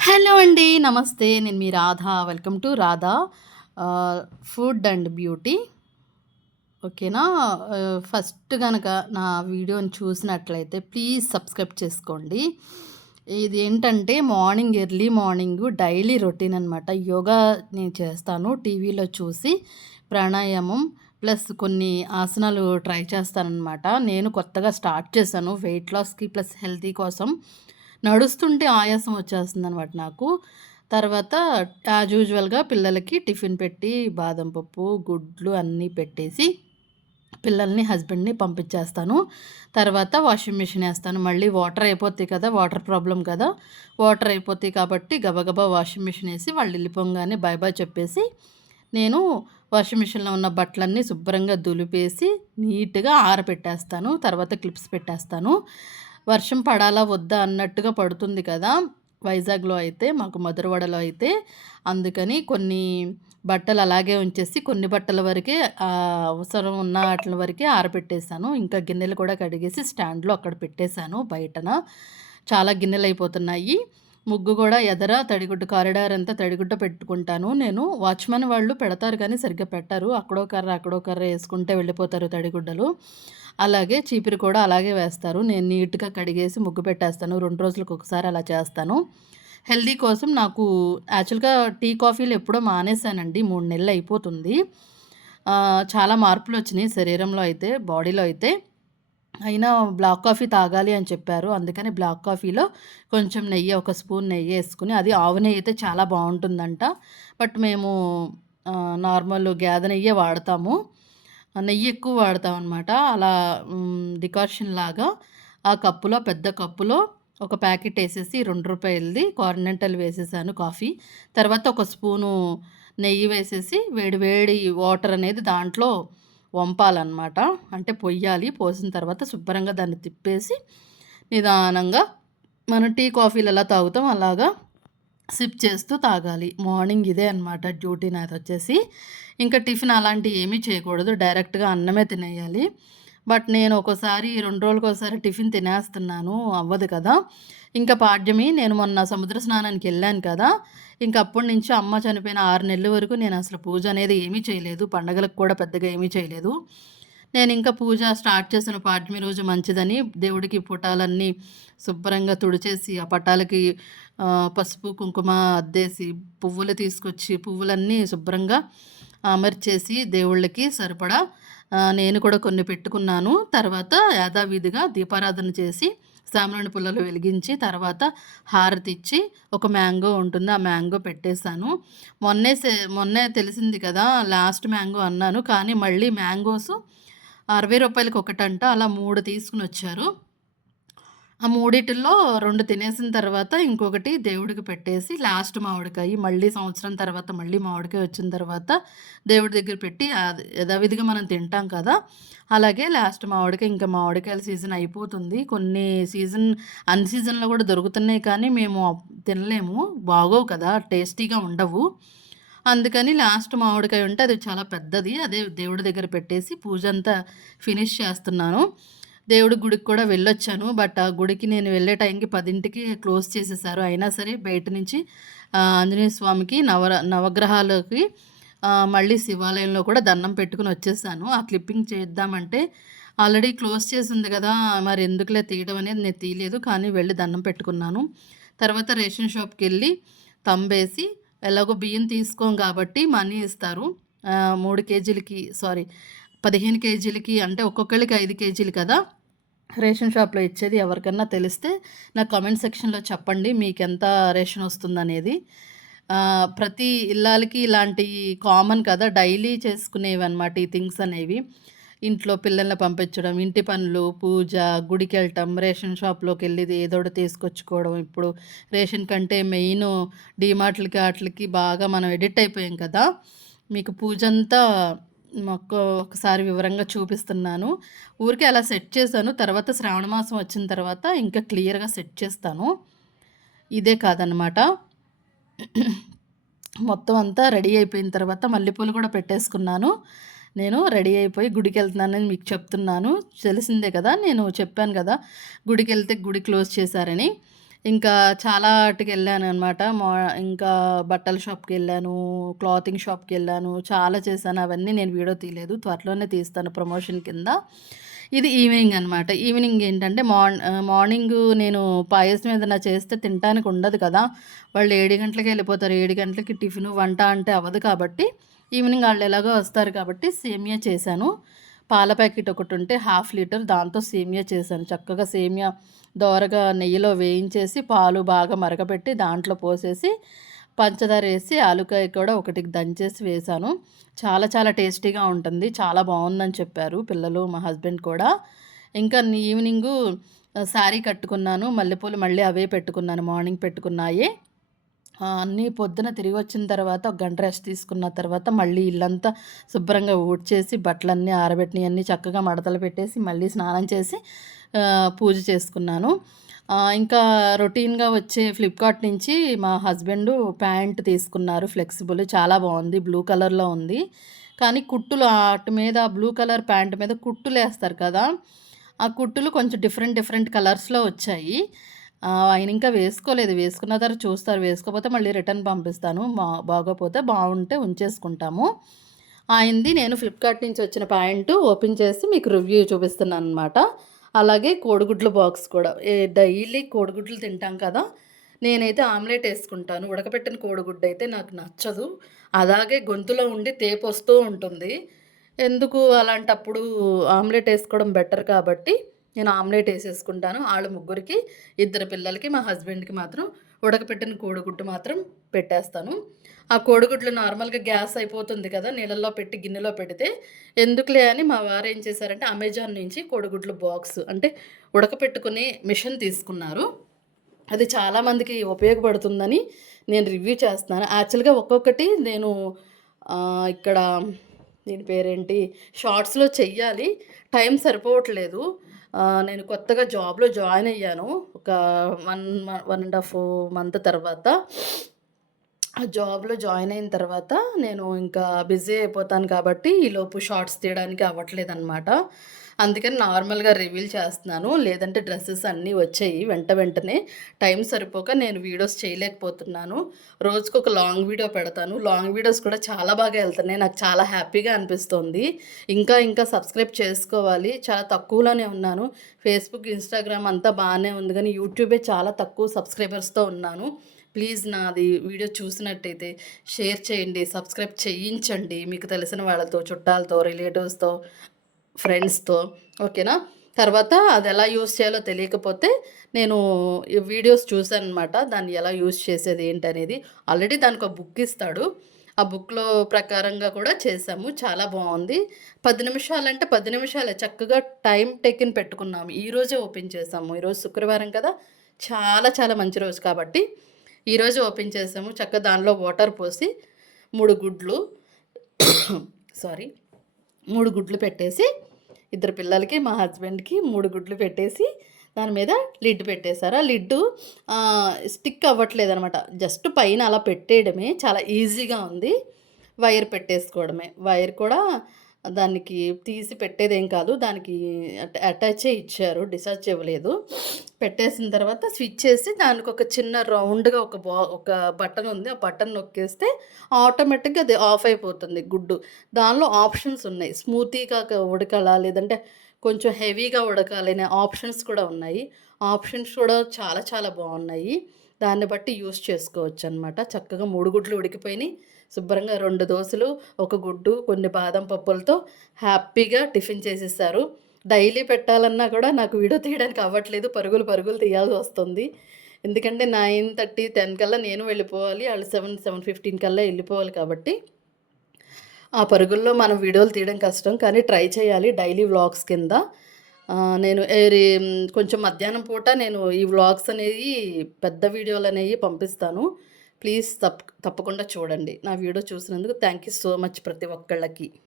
Hello అండి. నమస్తే. నేను మీ Radha. Welcome to Radha food and beauty. ఓకేనా? ఫస్ట్ గనక నా వీడియోని చూసినట్లయితే ప్లీజ్ సబ్స్క్రైబ్ చేసుకోండి. ఇది ఏంటంటే ఎర్లీ మార్నింగు డైలీ రొటీన్ అనమాట. యోగా నేను చేస్తాను టీవీలో చూసి. ప్రాణాయామం ప్లస్ కొన్ని ఆసనాలు ట్రై చేస్తాననమాట. నేను కొత్తగా స్టార్ట్ చేశాను వెయిట్ లాస్‌కి ప్లస్ హెల్తీ కోసం. నడుస్తుంటే ఆయాసం వచ్చేస్తుందనమాట నాకు. తర్వాత యాజ్ యూజువల్‌గా పిల్లలకి టిఫిన్ పెట్టి బాదం పప్పు, గుడ్లు అన్నీ పెట్టేసి పిల్లల్ని, హస్బెండ్‌ని పంపించేస్తాను. తర్వాత వాషింగ్ మిషన్ ఏస్తాను. మళ్ళీ వాటర్ అయిపోతాయి కదా! వాటర్ ప్రాబ్లమ్ కదా! వాటర్ అయిపోతాయి కాబట్టి గబగబా వాషింగ్ మిషన్ ఏసి వాళ్ళు వెళ్ళిపోంగానే బాయ్ బాయ్ చెప్పేసి, నేను వాషింగ్ మిషన్‌లో ఉన్న బట్టలన్నీ శుభ్రంగా దులిపేసి నీట్‌గా ఆరబెట్టేస్తాను. తర్వాత క్లిప్స్ పెట్టేస్తాను. వర్షం పడాలా వద్దా అన్నట్టుగా పడుతుంది కదా! వైజాగ్‌లో అయితే, మాకు మధురవాడలో అయితే. అందుకని కొన్ని బట్టలు అలాగే ఉంచేసి, కొన్ని బట్టల వరకే అవసరం ఉన్న ఆటిల వరకే ఆరబెట్టేసాను. ఇంకా గిన్నెలు కూడా కడిగేసి స్టాండ్‌లో అక్కడ పెట్టేశాను బయటన. చాలా గిన్నెలయిపోతున్నాయి. ముగ్గు గూడా ఎదర తడిగుడ్డ కారిడార్ అంతా తడిగుడ్డ పెట్టుకుంటాను నేను. వాచ్‌మెన్ వాళ్ళు పెడతారు కానీ సరిగ్గా పెట్టరు. అక్కడో కర్ర, అక్కడో కర్ర యేసుకుంటే వెళ్ళిపోతారు తడిగుడ్డలు. అలాగే చీపిరి కూడా అలాగే వేస్తారు. నేను నీట్‌గా కడిగేసి ముగ్గు పెట్టేస్తాను. 2 రోజులకొకసారి అలా చేస్తాను. హెల్తీ కోసం నాకు యాక్చువల్‌గా టీ, కాఫీలు ఎప్పుడో మానేశానండి. 3 నెలలు అయిపోతుంది. చాలా మార్పులొచ్చినియి శరీరంలో అయితే, బాడీలో అయితే. అయినా బ్లాక్ కాఫీ తాగాలి అని చెప్పారు. అందుకని బ్లాక్ కాఫీలో కొంచెం నెయ్యి, ఒక స్పూన్ నెయ్యేసుకొని, అది ఆవు నెయ్యి అయితే చాలా బావుంటుందంట. బట్ మేము నార్మల్ గేదె నెయ్యే వాడతాము. నెయ్యి ఎక్కువ వాడతామనమాట. అలా డికాషన్ లాగా ఆ కప్పులో, పెద్ద కప్పులో ఒక ప్యాకెట్ ఏసేసి రూ. 2ది కాంటినెంటల్ వేసేసాను కాఫీ. తర్వాత ఒక స్పూను నెయ్యి వేసేసి వేడి వేడి వాటర్ అనేది దాంట్లో వంపాలనమాట. అంటే పొయ్యాలి. పోసిన తర్వాత శుభ్రంగా దాన్ని తిప్పేసి నిదానంగా మనం టీ, కాఫీలు ఎలా తాగుతాం అలాగా సిప్ చేస్తూ తాగాలి. మార్నింగ్ ఇదే అనమాట డ్యూటీ నాదొచ్చేసి. ఇంకా టిఫిన్ అలాంటివి ఏమీ చేయకూడదు. డైరెక్ట్‌గా అన్నమే తినేయాలి. బట్ నేను ఒక్కోసారి 2 రోజులకోసారి టిఫిన్ తినేస్తున్నాను. అవ్వదు కదా! ఇంకా పాడ్యమి నేను మొన్న సముద్ర స్నానానికెళ్ళాను కదా! ఇంక అప్పటి నుంచి అమ్మ చనిపోయిన 6 నెలల వరకు నేనసలు పూజ అనేది ఏమీ చేయలేదు. పండగలకు కూడా పెద్దగా ఏమీ చేయలేదు. నేనింకా పూజ స్టార్ట్ చేసిన పాడ్యమి రోజు మంచిదని దేవుడికి పుటాలన్నీ శుభ్రంగా తుడిచేసి, ఆ పటాలకి పసుపు, కుంకుమ అద్దేసి, పువ్వులు తీసుకొచ్చి, పువ్వులన్నీ శుభ్రంగా అమర్చేసి దేవుళ్ళకి సరిపడా నేను కూడా కొన్ని పెట్టుకున్నాను. తర్వాత యథావిధిగా దీపారాధన చేసి, సాంబ్రాణి పుల్లలు వెలిగించి, తర్వాత హారతిచ్చి, ఒక మ్యాంగో ఉంటుంది. ఆ మ్యాంగో పెట్టేసాను. మొన్నే తెలిసింది కదా! లాస్ట్ మ్యాంగో అన్నాను. కానీ మళ్ళీ మ్యాంగోసు రూ. 60కి ఒకటంట. అలా 3 తీసుకొనొచ్చారు. ఆ మూడిటిల్లో 2 తినేసిన తర్వాత ఇంకొకటి దేవుడికి పెట్టేసి లాస్ట్ మామిడికాయి మళ్ళీ సంవత్సరం తర్వాత మళ్ళీ మామిడికాయ వచ్చిన తర్వాత దేవుడి దగ్గర పెట్టి అది యథావిధిగా మనం తింటాం కదా! అలాగే లాస్ట్ మామిడికాయ ఇంకా మామిడికాయల సీజన్ అయిపోతుంది. కొన్ని అన్ సీజన్‌లో కూడా దొరుకుతున్నాయి కానీ మేము తినలేము. బాగోవు కదా! టేస్టీగా ఉండవు. అందుకని లాస్ట్ మామిడికాయ ఉంటే అది చాలా పెద్దది. అదే దేవుడి దగ్గర పెట్టేసి పూజంతా ఫినిష్ చేస్తున్నాను. దేవుడి గుడికి కూడా వెళ్ళొచ్చాను. బట్ ఆ గుడికి నేను వెళ్ళే టైంకి 10కి క్లోజ్ చేసేసారు. అయినా సరే బయట నుంచి ఆంజనేయ స్వామికి నవగ్రహాలకి మళ్ళీ శివాలయంలో కూడా దండం పెట్టుకొని వచ్చేసాను. ఆ క్లిప్పింగ్ చేద్దామంటే ఆల్రెడీ క్లోజ్ చేసుంది కదా! మరి ఎందుకులే తీయడం అనేది నేను తీయలేదు. కానీ వెళ్ళి దండం పెట్టుకున్నాను. తర్వాత రేషన్ షాప్‌కెళ్ళి తంబేసి ఎలాగో బియ్యం తీసుకోం కాబట్టి మనీ ఇస్తారు. 3 కేజీలకి 15 కేజీలకి అంటే ఒక్కొక్కళ్ళకి 5 కేజీలు కదా! రేషన్ షాప్‌లో ఇచ్చేది. ఎవరికన్నా తెలిస్తే నాకు కామెంట్ సెక్షన్‌లో చెప్పండి. మీకెంత రేషన్ వస్తుందనేది. ప్రతి ఇల్లాలకి ఇలాంటియి కామన్ కదా! డైలీ చేసుకునేవన్నమాట ఈ థింగ్స్ అనేవి. ఇంట్లో పిల్లల్ని పంపించడం, ఇంటి పనులు, పూజ, గుడికెళ్ళటం, రేషన్ షాప్‌లోకెళ్ళి ఏదోకటి తీసుకొచ్చుకోవడం. ఇప్పుడు రేషన్ కంటే మెయిను డీమార్ట్‌లకి ఆటిలకి బాగా మనం ఎడిక్ట్ అయిపోయాం కదా! మీకు పూజంతా ఒకసారి వివరంగా చూపిస్తున్నాను. ఊరికే అలా సెట్ చేశాను. తర్వాత శ్రావణ మాసం వచ్చిన తర్వాత ఇంకా క్లియర్‌గా సెట్ చేస్తాను. ఇదే కాదనమాట. మొత్తం అంతా రెడీ అయిపోయిన తర్వాత మల్లెపూలు కూడా పెట్టేసుకున్నాను. నేను రెడీ అయిపోయి గుడికెళ్తున్నానని మీకు చెప్తున్నాను. తెలిసిందే కదా! నేను చెప్పాను కదా! గుడికెళ్తే గుడి క్లోజ్ చేశారని. ఇంకా చాలా ఆటికెళ్ళాననమాట. ఇంకా బట్టల షాప్‌కెళ్ళాను, క్లాతింగ్ షాప్‌కెళ్ళాను. చాలా చేశాను. అవన్నీ నేను వీడియో తీయలేదు. త్వరలోనే తీస్తాను ప్రమోషన్ కింద. ఇది ఈవినింగ్ అనమాట. ఈవినింగ్ ఏంటంటే మార్నింగు నేను పాయసం ఏదైనా చేస్తే తినటానికి ఉండదు కదా! వాళ్ళు 7 గంటలకే ఎళ్ళిపోతారు. 7 గంటలకి టిఫిను, వంట అంటే అవ్వదు కాబట్టి, ఈవినింగ్ ఆళ్ళు ఎలాగో వస్తారు కాబట్టి సేమియా చేశాను. పాల ప్యాకెట్ ఒకటుంటే హాఫ్ లీటర్ దాంతో సేమియా చేశాను. చక్కగా సేమియా దోరగా నెయ్యిలో వేయించేసి, పాలు బాగా మరగపెట్టి దాంట్లో పోసేసి, పంచదార ఏసి, ఆలుకాయ కూడా ఒకటి దంచేసి వేశాను. చాలా చాలా టేస్టీగా ఉంటుంది. చాలా బావుందని చెప్పారు పిల్లలు, మా హస్బెండ్ కూడా. ఇంకా ఈవినింగు శారీ కట్టుకున్నాను. మల్లెపూలు మళ్ళీ అవే పెట్టుకున్నాను. మార్నింగ్ పెట్టుకున్నాయే. అన్నీ పొద్దున తిరిగొచ్చిన తర్వాత ఒక గంట రెస్ట్ తీసుకున్న తర్వాత మళ్ళీ ఇల్లంతా శుభ్రంగా ఊడ్చేసి, బట్టలన్నీ ఆరబెట్టినయన్నీ చక్కగా మడతలు పెట్టేసి, మళ్ళీ స్నానం చేసి పూజ చేసుకున్నాను. ఇంకా రొటీన్‌గా వచ్చే ఫ్లిప్‌కార్ట్ నుంచి మా హస్బెండు ప్యాంట్ తీసుకున్నారు ఫ్లెక్సిబుల్. చాలా బావుంది. బ్లూ కలర్‌లో ఉంది. కానీ కుట్టులు ఆటి మీద బ్లూ కలర్ ప్యాంట్ మీద కుట్టులేస్తారు కదా! ఆ కుట్టులు కొంచెం డిఫరెంట్ డిఫరెంట్ కలర్స్‌లో వచ్చాయి. ఆయన ఇంకా వేసుకోలేదు. వేసుకున్న తర్వాత చూస్తారు. వేసుకోకపోతే మళ్ళీ రిటర్న్ పంపిస్తాను. బాగోపోతే బావుంటే ఉంచేసుకుంటాము. ఆయనది నేను ఫ్లిప్‌కార్ట్ నుంచి వచ్చిన ప్యాంటు ఓపెన్ చేసి మీకు రివ్యూ చూపిస్తున్నాననమాట. అలాగే కోడిగుడ్ల బాక్స్ కూడా. డైలీ కోడిగుడ్లు తింటాం కదా! నేనైతే ఆమ్లెట్ ఏసుకుంటాను. ఉడకబెట్టిన కోడిగుడ్డయితే నాకు నచ్చదు. అలాగే గొంతులో ఉండి తేపొస్తూ ఉంటుంది. ఎందుకు అలాంటప్పుడు ఆమ్లెట్ ఏసుకోవడం బెటర్ కాబట్టి నేను ఆమ్లెట్ ఏసేసుకుంటాను. ఆళ్ళు ముగ్గురికి, ఇద్దరు పిల్లలకి, మా హస్బెండ్‌కి మాత్రం ఉడకపెట్టిన కోడిగుడ్డు మాత్రం పెట్టేస్తాను. ఆ కోడిగుడ్లు నార్మల్‌గా గ్యాస్ అయిపోతుంది కదా! నీళ్ళల్లో పెట్టి గిన్నెలో పెడితే, ఎందుకులే అని మా వారేం చేశారంటే అమెజాన్ నుంచి కోడిగుడ్లు బాక్స్ అంటే ఉడకపెట్టుకునే మిషన్ తీసుకున్నారు. అది చాలామందికి ఉపయోగపడుతుందని నేను రివ్యూ చేస్తున్నాను. యాక్చువల్‌గా ఒక్కొక్కటి నేను ఇక్కడ దీని పేరేంటి షార్ట్స్‌లో చెయ్యాలి. టైం సరిపోవట్లేదు. నేను కొత్తగా జాబ్‌లో జాయిన్ అయ్యాను. ఒక 1 ½ మంత్ తర్వాత. ఆ జాబ్‌లో జాయిన్ అయిన తర్వాత నేను ఇంకా బిజీ అయిపోతాను కాబట్టి, ఈలోపు షార్ట్స్ తీయడానికి అవ్వట్లేదనమాట. అందుకని నార్మల్‌గా రివీల్ చేస్తున్నాను. లేదంటే డ్రెసెస్ అన్నీ వచ్చాయి వెంటనే. టైం సరిపోక నేను వీడియోస్ చేయలేకపోతున్నాను. రోజుకొక లాంగ్ వీడియో పెడతాను. లాంగ్ వీడియోస్ కూడా చాలా బాగా ఎళ్తున్నాయి. నాకు చాలా హ్యాపీగా అనిపిస్తోంది. ఇంకా సబ్స్క్రైబ్ చేసుకోవాలి. చాలా తక్కువలోనే ఉన్నాను. ఫేస్‌బుక్, ఇన్‌స్టాగ్రామ్ అంతా బానే ఉంది గానీ, యూట్యూబే చాలా తక్కువ సబ్స్క్రైబర్స్‌తో ఉన్నాను. ప్లీజ్ నాది వీడియో చూసినట్టయితే షేర్ చేయండి, సబ్స్క్రైబ్ చేయించండి. మీకు తెలిసిన వాళ్ళతో, చుట్టాలతో, రిలేటివ్స్‌తో, ఫ్రెండ్స్‌తో. ఓకేనా? తర్వాత అదెలా యూజ్ చేయాలో తెలియకపోతే నేను ఈ వీడియోస్ చూసాననమాట. దాన్ని ఎలా యూజ్ చేసేది ఏంటనేది. ఆల్రెడీ దానికో బుక్ ఇస్తాడు. ఆ బుక్‌లో ప్రకారంగా కూడా చేశాము. చాలా బావుంది. 10 నిమిషాలంటే 10 నిమిషాలే చక్కగా టైమ్ టేకిన్ పెట్టుకున్నాము. ఈరోజే ఓపెన్ చేశాము. ఈరోజు శుక్రవారం కదా! చాలా చాలా మంచి రోజు కాబట్టి ఈరోజు ఓపెన్ చేసాము. చక్కగా దానిలో వాటర్ పోసి 3 గుడ్లు సారీ 3 గుడ్లు పెట్టేసి, ఇద్దరు పిల్లలకి, మా హస్బెండ్‌కి 3 గుడ్లు పెట్టేసి, దాని మీద లిడ్ పెట్టేశారు. ఆ లిడ్డు స్టిక్ అవ్వట్లేదనమాట. జస్ట్ పైన అలా పెట్టేయడమే. చాలా ఈజీగా ఉంది. వైర్ పెట్టేసుకోవడమే. వైర్ కూడా దానికి తీసి పెట్టేదేం కాదు. దానికి అటాచే ఇచ్చారు. డిశ్చార్జ్ ఇవ్వలేదు. పెట్టేసిన తర్వాత స్విచ్ చేసి దానికొక చిన్న రౌండ్‌గా ఒక బటన్ ఉంది. ఆ బటన్ నొక్కేస్తే ఆటోమేటిక్‌గా అది ఆఫ్ అయిపోతుంది గుడ్డు. దానిలో ఆప్షన్స్ ఉన్నాయి. స్మూతీగా ఉడకాలా? లేదంటే కొంచెం హెవీగా ఉడకాలి అనే ఆప్షన్స్ కూడా ఉన్నాయి. ఆప్షన్స్ కూడా చాలా చాలా బావున్నాయి. దాన్ని బట్టి యూజ్ చేసుకోవచ్చనమాట. చక్కగా 3 గుడ్లు ఉడికిపోయినియి. శుభ్రంగా 2 దోసలు, ఒక గుడ్డు, కొన్ని బాదం పప్పులతో హ్యాపీగా టిఫిన్ చేసేసారు. డైలీ పెట్టాలన్నా కూడా నాకు వీడియో తీయడానికి అవ్వట్లేదు. పరుగులు పరుగులు తీయాల్సొస్తుంది. ఎందుకంటే 9:30, 10 కల్లా నేను వెళ్ళిపోవాలి. ఆళ్ళు 7:15 కల్లా ఎళ్ళిపోవాలి కాబట్టి, ఆ పరుగుల్లో మనం వీడియోలు తీయడం కష్టం. కానీ ట్రై చేయాలి డైలీ వ్లాగ్స్ కింద. నేను కొంచెం మధ్యాహ్నం పూట నేను ఈ వ్లాగ్స్ అనేయి పెద్ద వీడియోలనేయి పంపిస్తాను. ప్లీజ్ తప్పకుండా చూడండి. నా వీడియో చూసినందుకు థ్యాంక్ యూ సో మచ్ ప్రతి ఒక్కళ్ళకి.